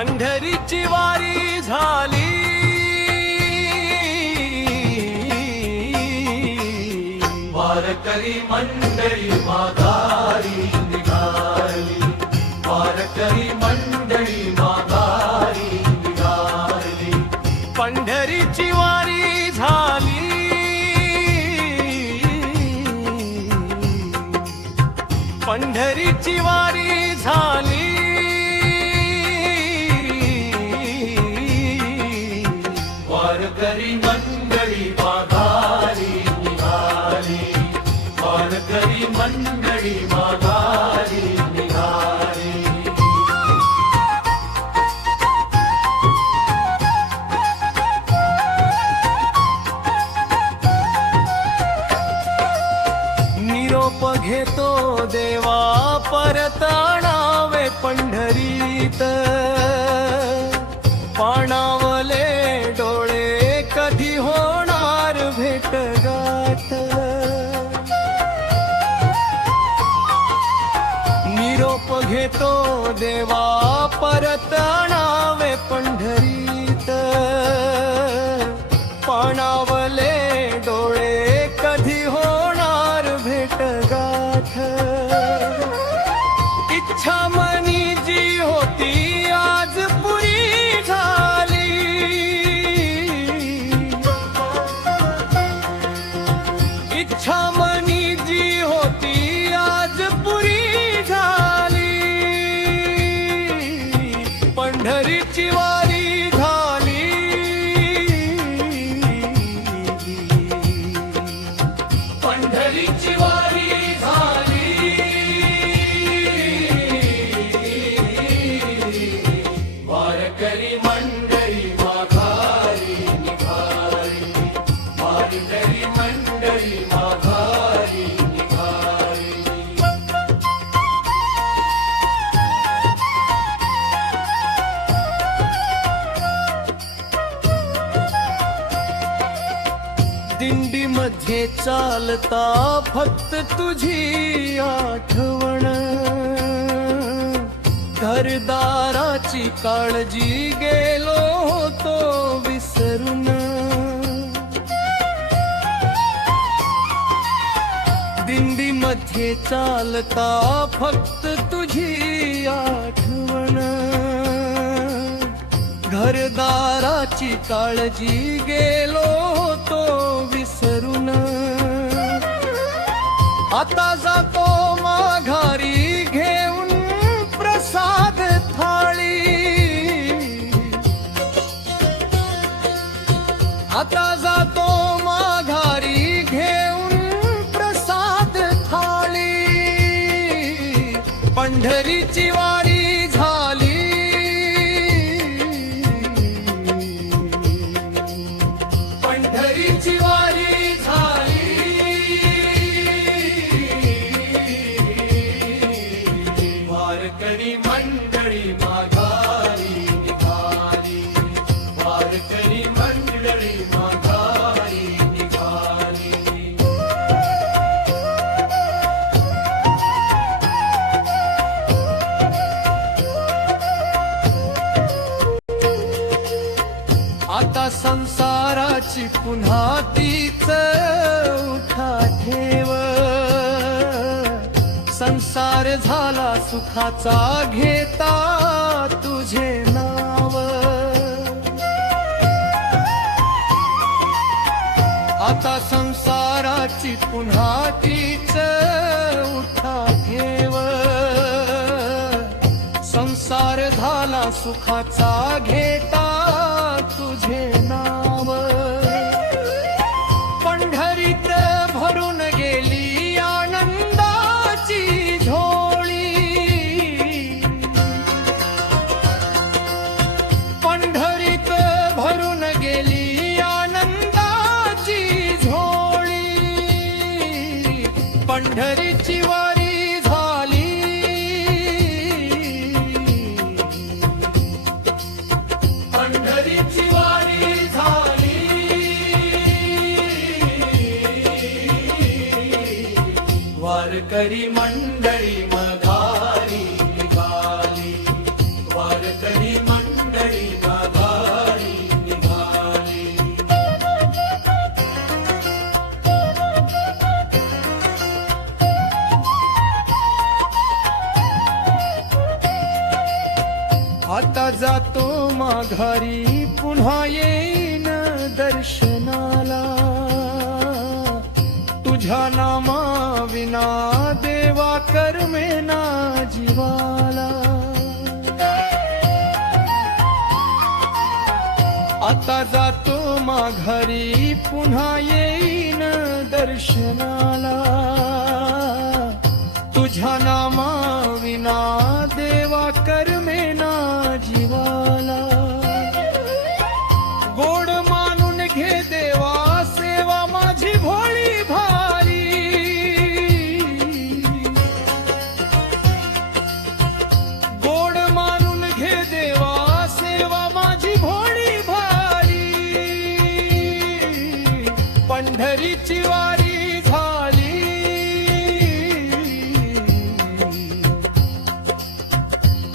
पंढरीची वारी झाली, वारकरी मंडळी माघारी निघाली, वारकरी मंडळी माघारी निघाली. पंढरीची वारी झाली, पंढरीची वारी झाली. वारकरी मंडळी माघारी निघाली, वारकरी मंडळी माघारी निघाली. निरोप घेतो देवा परत आणावे पंढरीत, पाणावले डोळे कधी होणार भेटगाठ. निरोप घेतो देवा परत आणावे पंढरीत, पाणावले डोळे कधी होणार भेटगाठ. इच्छा मनी जी होती आज पुरी झाली, इच्छा मनी जी होती आज पुरी झाली. पंढरीची वारी झाली, पंढरीची वारी झाली. वारकरी मंडळी माघारी निघाली, वारकरी मंडळी माघारी निघाली. दिंडीमध्ये चालता फक्त तुझी आठवण, घरदाराची काळजी गेलो होतो विसरून. दिंडीमध्ये चालता फक्त तुझी आठवण, घरदाराची काळजी गेलो होतो विसरून. आता जातो माघारी घेऊन प्रसाद थाळी, आता जातो माघारी घेऊन प्रसाद थाळी. पंढरीची वारी झाली, पंढरीची वारी झाली. वारकरी मंडळी माघारी निघाली, वारकरी मंडळी माघारी निघाली. आता संसाराची पुन्हा तीच उठा ठेव, संसार झाला सुखाचा घेता तुझे नाव. आता संसाराची पुन्हा तीच उठा ठेव, संसार झाला सुखाचा घेता तुझे नाव. पंढरीत भरून गेली आनंदाची झोळी, पंढरीत भरून गेली आनंदाची झोळी. पंढरीची वारी झाली, पंढरीची वारी झाली. वारकरी मंडळी माघारी निघाली, वारकरी मंडळी माघारी पुन्हा येईन दर्शनाला तुझ्या नामा विना देवा करमेना जीवाला आता जातो माघारी पुन्हा येईन दर्शनाला तुझ्या नामा विना देवा करमेना जीवाला गोड मानून घे देवा सेवा माझी भोळी भारी गोड मानून घे देवा सेवा माझी भोळी भारी पंढरीची वारी झाली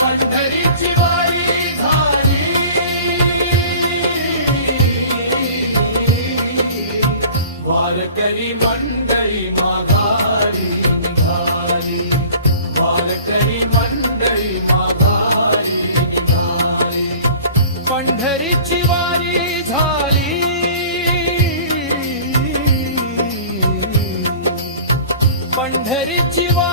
पंढरीची वारी झाली वारकरी मंडळी माघारी निघाली वारकरी मंडळी माघारी निघाली पंढरीची वारी झाली पंढरीची वारी